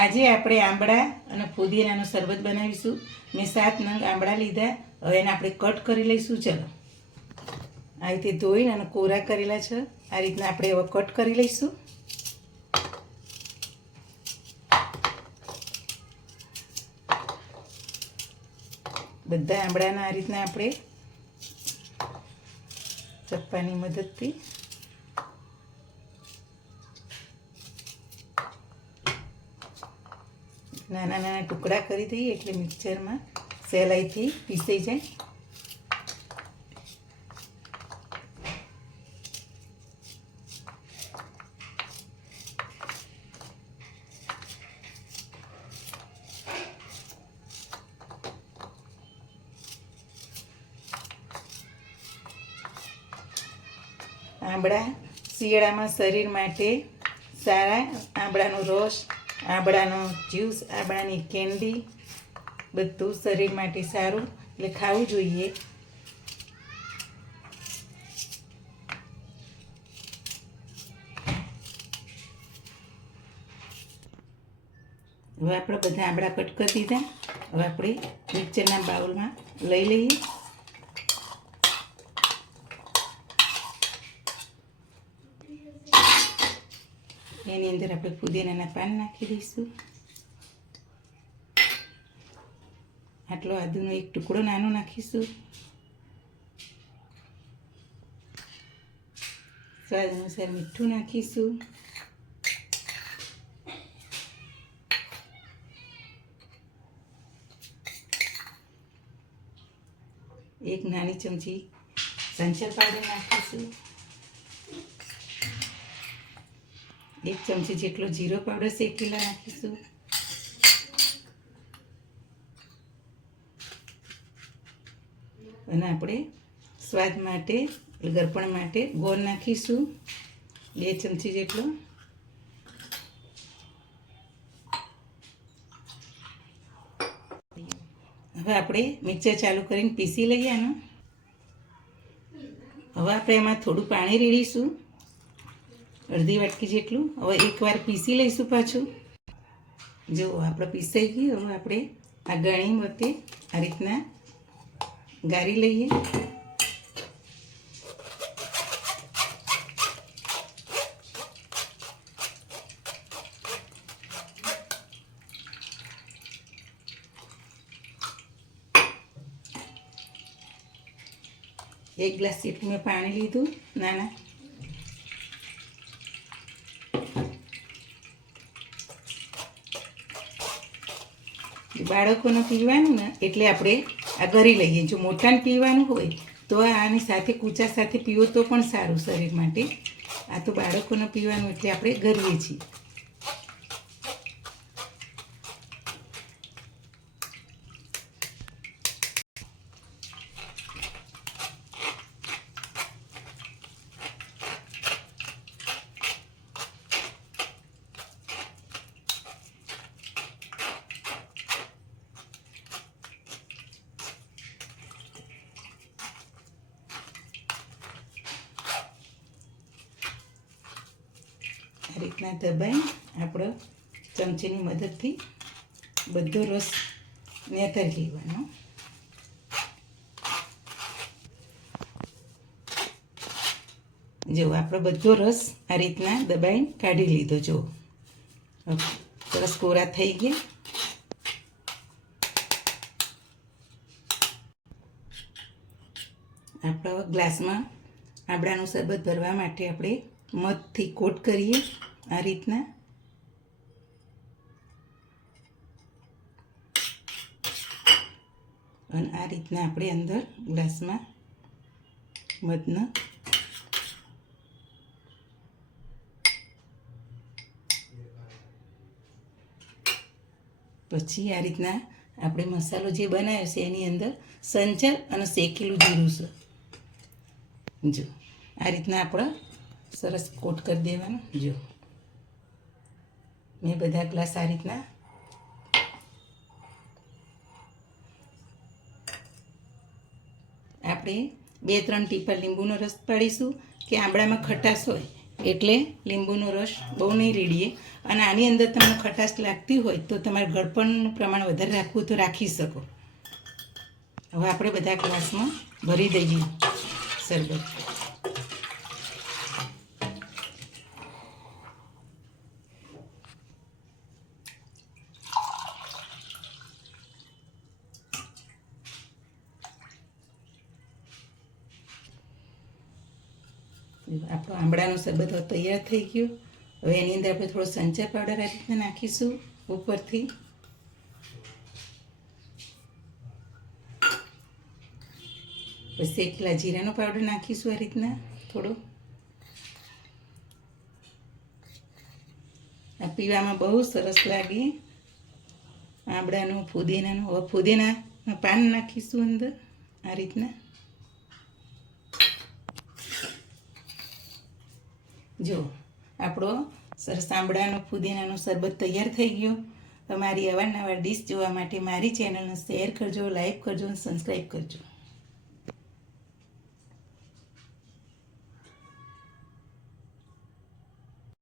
આજે આપણે આંબળા અને ફુદીનાનો શરબત બનાવીશું. મેં 7 નંગ આંબળા લીધા. હવે એને આપણે કટ કરી લઈશું. ચલો, આ રીતે ધોઈને અને કોરા કરેલા છે. આ રીતના આપણે હવે કટ કરી લઈશું. બધા આંબળાના આ રીતના આપણે ચપ્પાની મદદથી નાના નાના ટુકડા કરી દઈએ એટલે મિક્સરમાં સહેલાઈથી પીસાઈ જાય. આંબળા શિયાળામાં શરીર માટે સારા. આંબળાનો રસ, આંબળાનો જ્યુસ, આંબળાની કેન્ડી બધું શરીર માટે સારું, એટલે ખાવું જોઈએ. હવે આપણે બધા આંબળા કટ કરી દીધા. હવે આપણે મિક્સરના બાઉલમાં લઈ લઈએ. એની અંદર આપણે ફુદીનાના પાન નાખી દઈશું. આટલો આદુનો એક ટુકડો નાનો નાખીશું. સ્વાદ અનુસાર મીઠું નાખીશું. એક નાની ચમચી સંચર પાવડર નાખીશું. 1 ચમચી જેટલો જીરો પાવડર શેકેલા નાખીશું. અને આપણે સ્વાદ માટે, ગળપણ માટે ગોળ નાખીશું 2 ચમચી જેટલો. હવે આપણે મિક્સર ચાલુ કરીને પીસી લઈએ આનું. હવે આપણે એમાં થોડું પાણી રેડીશું, અડધી વાટકી જેટલું. હવે એકવાર પીસી લઈશું પાછું. જો આપણે પીસાઈ ગયું. હવે આપણે આ ગણી વખતે આ રીતના ગાળી લઈએ. એક ગ્લાસ જેટલું મેં પાણી લીધું નાના. બાળકોને પીવાનું ને એટલે આપણે આ ગળી લઈએ. જો મોટાને પીવાનું હોય તો આની સાથે કૂચા સાથે પીવો તો પણ સારું શરીર માટે. આ તો બાળકોને પીવાનું એટલે આપણે ગળીએ છીએ. આ રીતના દબાઈ આપણે ચમચીની મદદથી બધો રસ નેતરી લેવાનો. જો આપણો બધો રસ આ રીતના દબાઈને કાઢી લીધો. જો સરસ કોરા થઈ ગયા. આપણા ગ્લાસમાં આંબળાનું શરબત ભરવા માટે આપણે મધથી કોટ કરીએ આ રીતના. અને આ રીતના આપણે અંદર ગ્લાસમાં મધનો પછી આ રીતના આપણે મસાલો જે બનાવ્યો છે એની અંદર સંચર અને શેકેલું જીરું છે. જો આ રીતના આપણે સરસ કોટ કરી દેવાનું. જો મેં બધા ગ્લાસ આ રીતના આપણે 2-3 ટીપા લીંબુનો રસ પાડીશું કે આંબળામાં ખટાશ હોય એટલે લીંબુનો રસ બહુ નહીં રેડીએ. અને આની અંદર તમને ખટાશ લાગતી હોય તો તમારે ગળપણનું પ્રમાણ વધારે રાખવું તો રાખી શકો. હવે આપણે બધા ગ્લાસમાં ભરી દઈએ શરબત. આપણો આંબળાનો શરબત હવે તૈયાર થઈ ગયો. હવે એની અંદર આપણે થોડો સંચા પાવડર આ રીતના નાખીશું ઉપરથી. પછી શેકેલા જીરાનો પાવડર નાખીશું આ રીતના થોડો. આ પીવામાં બહુ સરસ લાગે આંબળાનું, ફુદીનાનું. હવે ફુદીનાના પાન નાખીશું અંદર આ રીતના. જો આપણો સરસ આંબળાનો ફુદીનાનો શરબત તૈયાર થઈ ગયો. તમારી અવારનવાર ડીશ જોવા માટે મારી ચેનલને શેર કરજો, લાઈક કરજો અને સબસ્ક્રાઈબ કરજો.